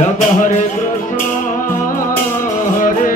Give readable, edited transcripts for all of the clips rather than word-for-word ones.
जप हरे कृष्ण हरे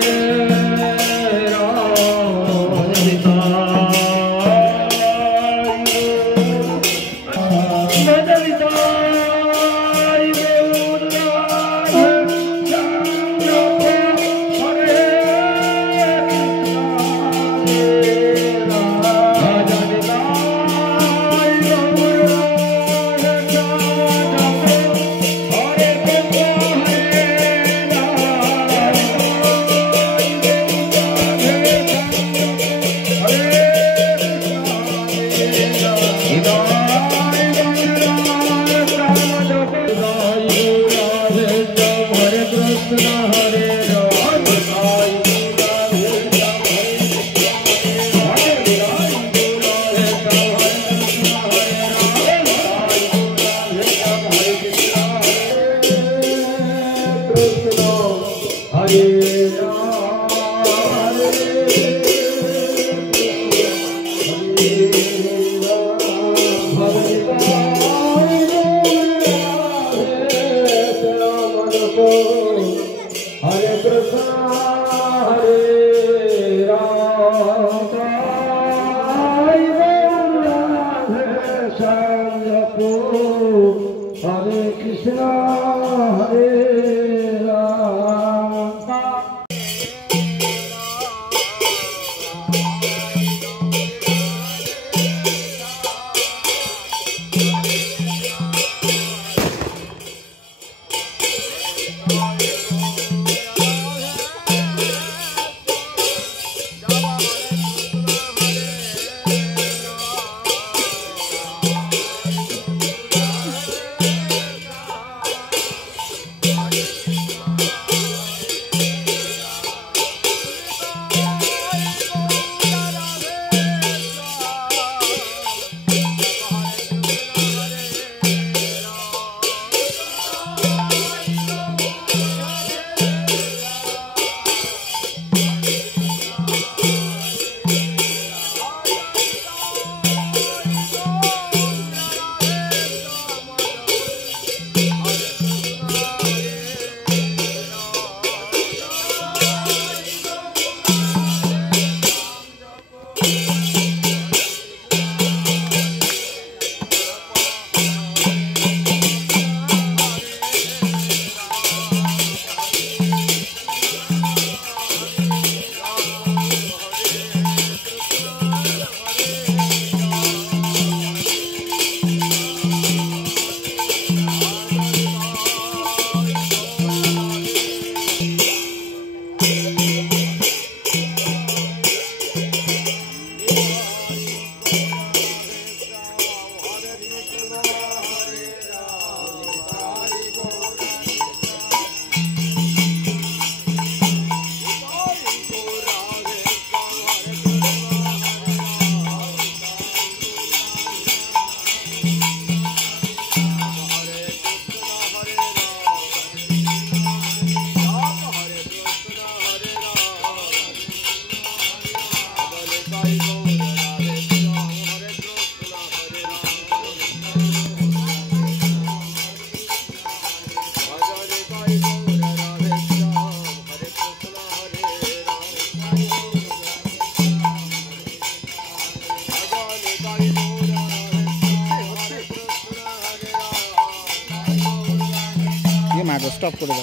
स्टॉप कर दो।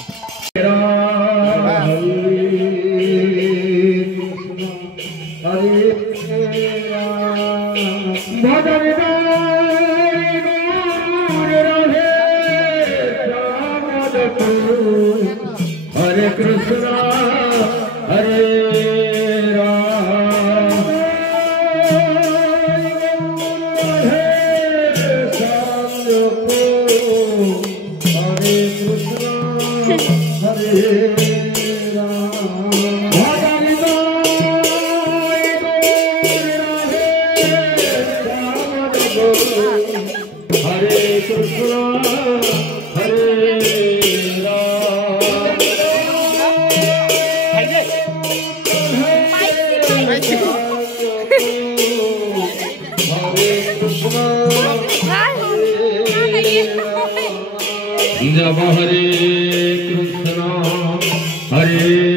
हरे कृष्णा हरे राम हरे कृष्णा हरे जब हरे कृष्ण हरे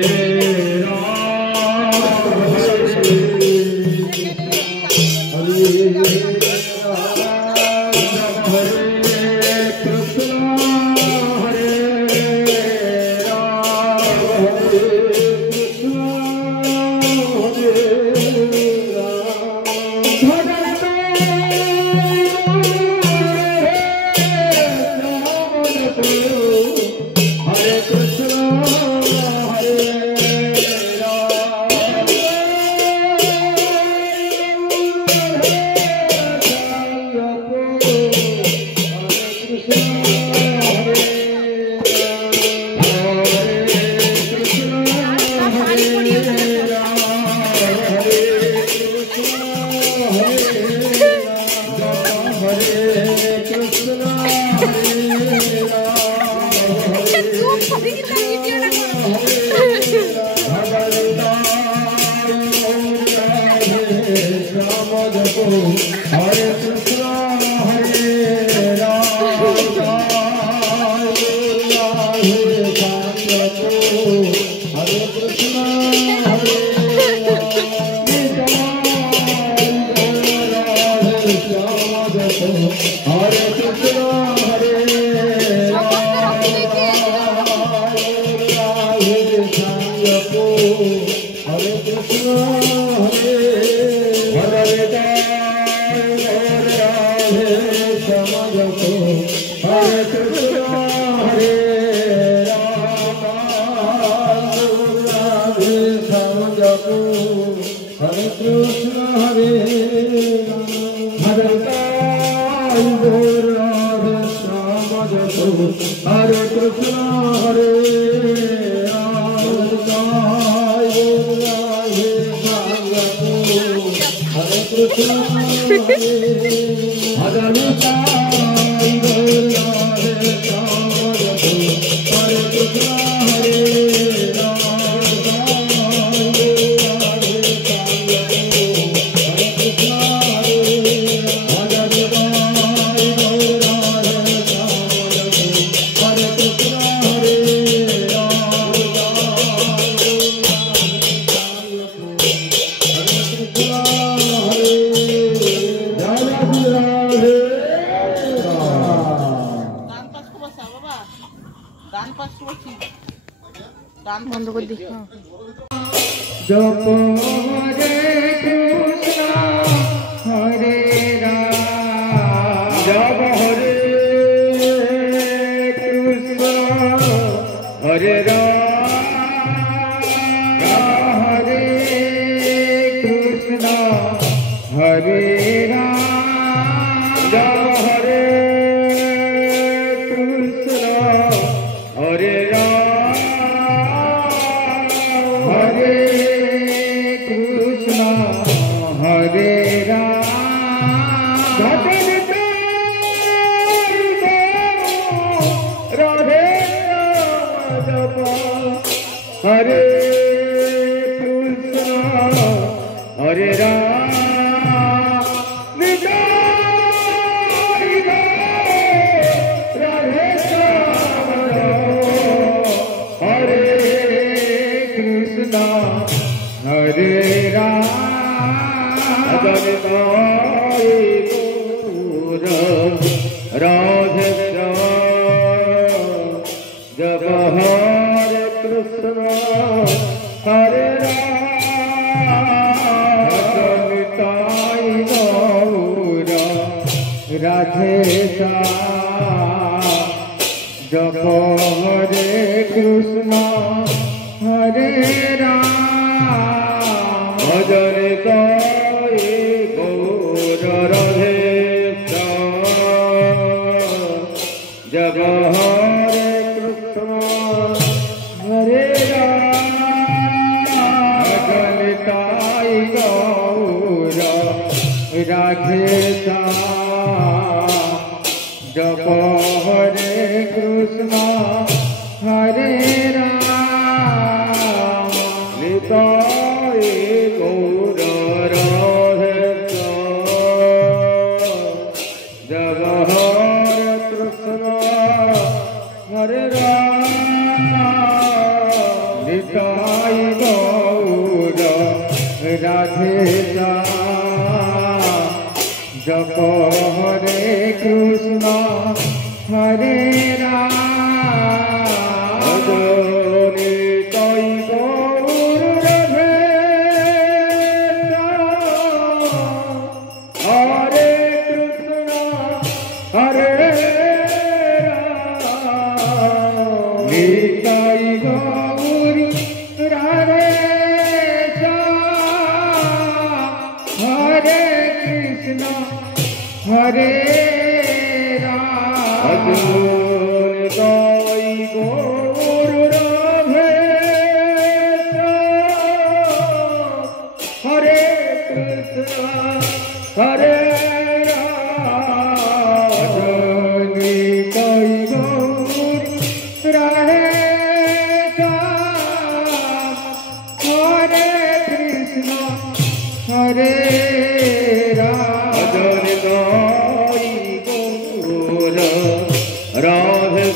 हरे राम निताई गौर राधे श्याम जप हरे कृष्ण हरे राम निताई गौर राधे श्याम हरे कृष्ण हरे निताई गौर राधे श्याम हरे कृष्ण हरे राम निताई गौर राधे श्याम हरे कृष्ण हरे राम निताई गौर राधे हरे कृष्ण हरे राम गौर राधे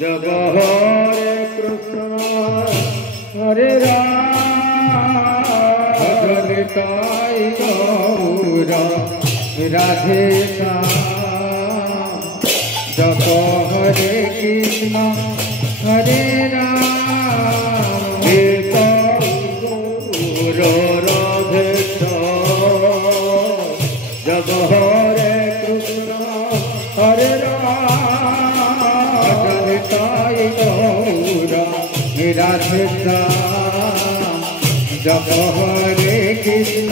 जब हरे कृष्ण हरे राम निताई गौर राधे जप हरे कृष्ण हरे राम गौर राधे जप हरे कृष्ण हरे राम निताई गौर राधे जप हरे कृष्ण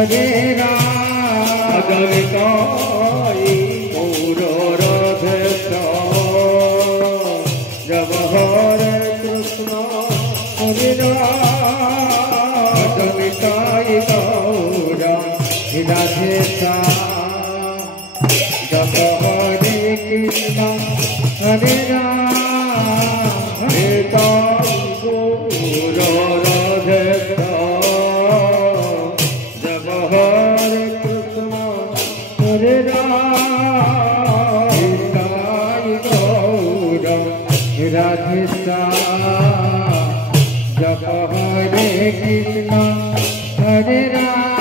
हरे राम निताई गौर राधे जब हरे कृष्ण हरे राम निताई गौर राधे जब हरे कृष्ण हरे राम निताई गौर राधे जब हरे कृष्ण हरे राम निताई गौर राधे जप हरे कृष्ण हरे राम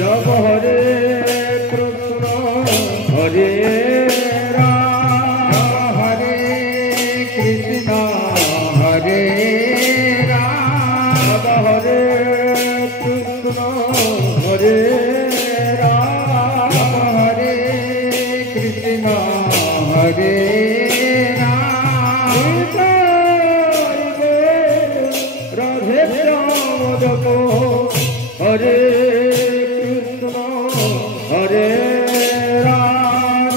जप हरे कृष्ण हरे राम हरे कृष्ण हरे राम हरे कृष्ण हरे राम हरे कृष्ण हरे राधे श्याम जपो हरे कृष्ण हरे राम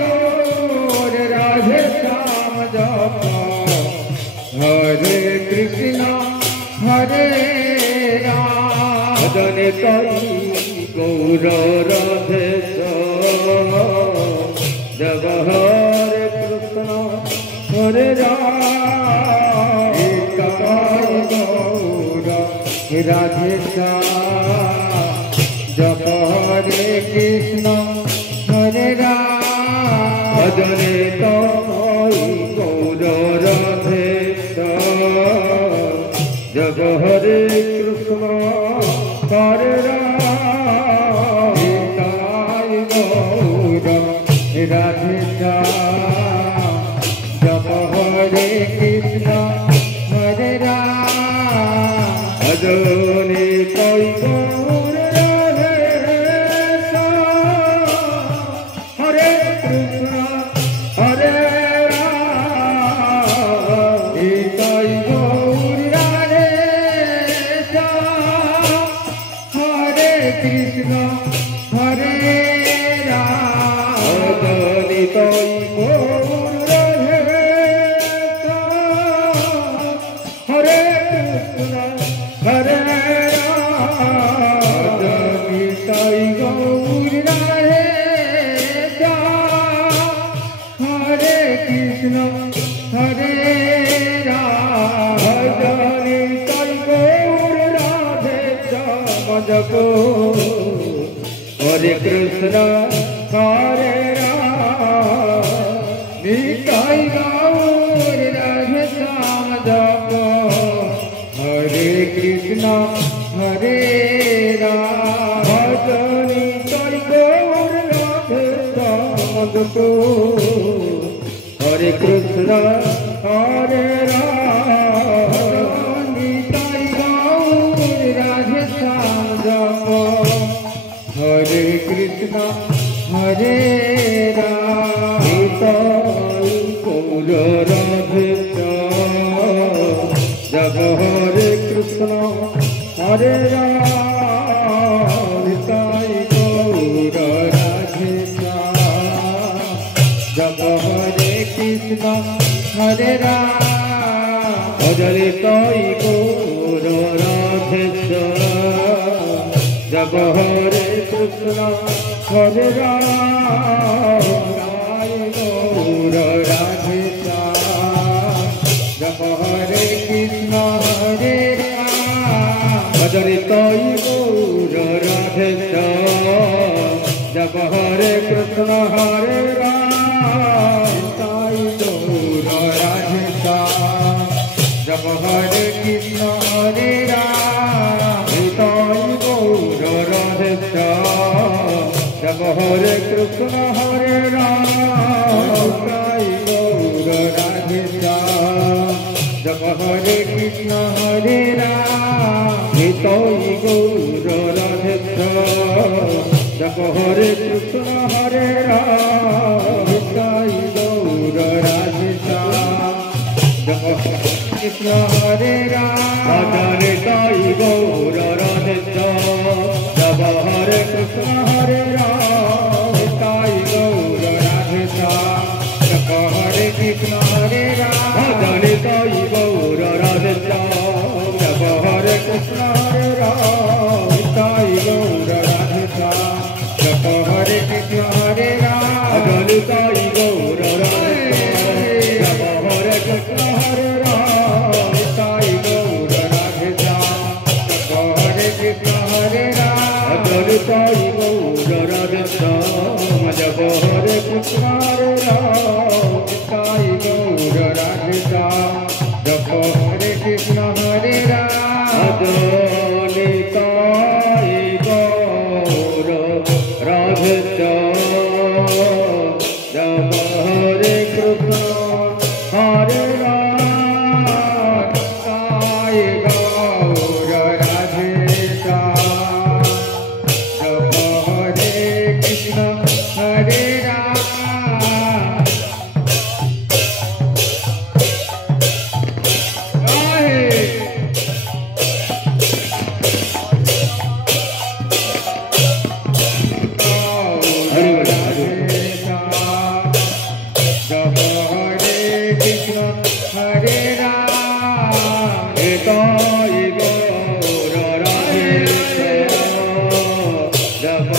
गौर राधे श्याम जपो हरे कृष्ण हरे राम गौर राधे जब हरे कृष्ण हरे राम गौर राधे जप हरे कृष्ण हरे राम गौर राधे जब हरे कृष्ण हरे राम गौर राधे जप हरे कृष्ण हरे राम निताई गौर राधे हरे कृष्ण हरे राम निताई गौर राधे हरे कृष्ण हरे राम निताई गौर राधे हरे कृष्ण हरे राम निताई गौर राधे हरे कृष्ण हरे राम निताई गौर राधे जपो हरे कृष्ण हरे राम निताई गौर राधे श्याम जप हरे कृष्ण हरे राम भजन निताई गौर राधे श्याम जप हरे कृष्ण हरे राम निताई गौर राधे श्याम जप हरे कृष्ण हरे राम निताई गौर राधे श्याम जप हरे कृष्ण हरे राम निताई गौर राधे श्याम जप हरे कृष्ण हरे राम भजरे ताई गौर राधे श्याम जप हरे कृष्ण हरे राम ताई गौर राधे श्याम जप हरे कृष्ण हरे राम भजरे ताई गौर राधे श्याम जप हरे कृष्ण हरे राम ताई गौर राधे श्याम जप हरे कृष्ण हरे राम ताई गौर राधे श्याम जप हरे कृष्ण हरे राम ताई गौर राधे श्याम जप हरे कृष्ण हरे राम ताई गौर राधे श्याम जप हरे कृष्ण हरे राम ताई गौर राधे श्याम जप कृष्ण हरे राम भजरे ताई गौर राधे श्याम जप हरे कृष्ण हरे राम ताई गौर राधे श्याम जप हरे कृष्ण हरे राम भजरे ताई गौर राधे श्याम जप हरे कृष्ण हरे राम ताई गौर राधे श्याम जप हरे कृष्ण हरे राम भजरे ताई गौर राधे श्याम जप हरे कृष्ण हरे राम ताई गौर राधे श्याम जप हरे कृष्ण हरे राम भजरे ताई गौर राधे श्याम जप हरे कृष्ण हरे राम ताई गौर राधे श्याम जप हरे कृष्ण हरे राम भजरे ताई गौर राधे श्याम जप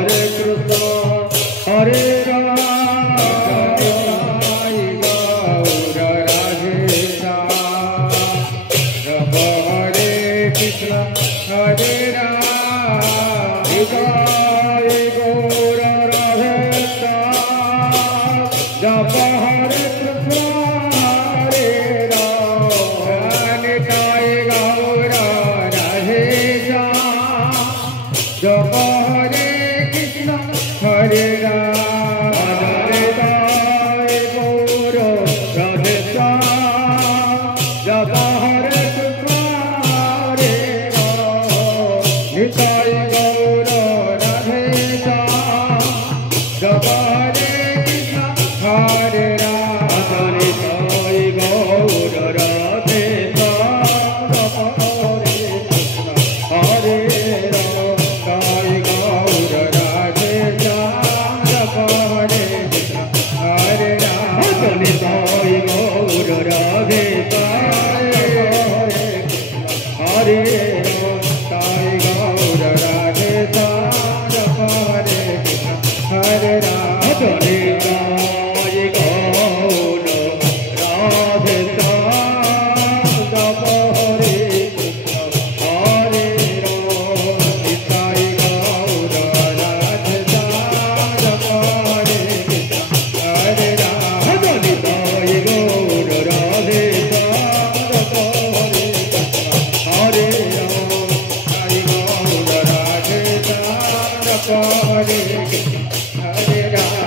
हरे कृष्ण हरे राम ताई गौर राधे श्याम जप हरे कृष्ण हरे राम Hare Rama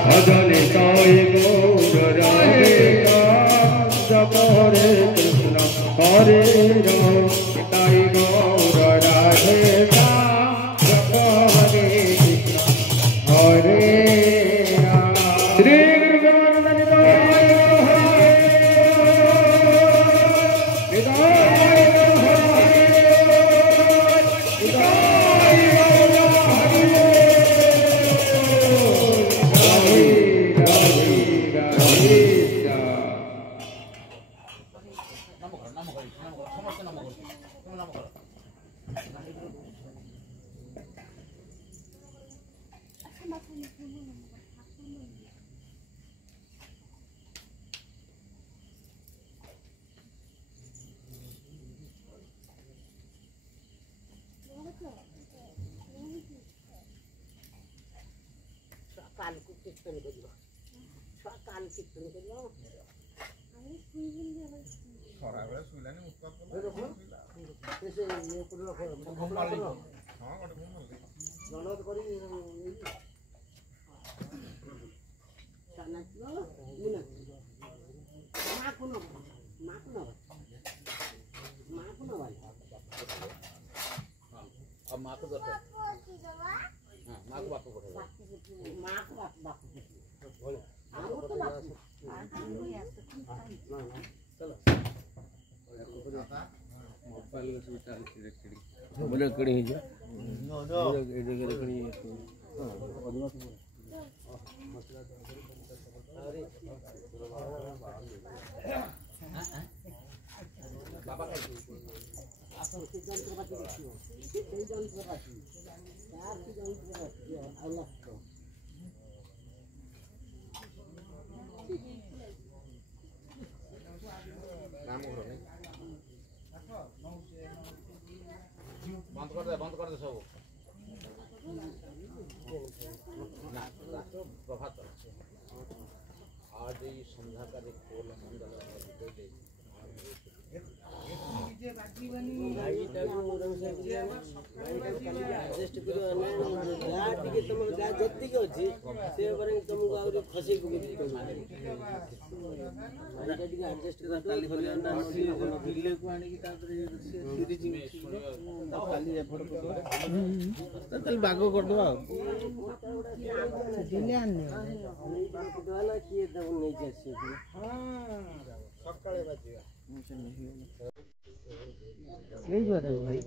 भजले साई गौर राधे राम जप हरे कृष्ण हरे राम साई गौर राधे राम जप हरे कृष्ण हरे राम श्री बंद कर दे सब प्रभात आज संध्या का बाग करदे भाई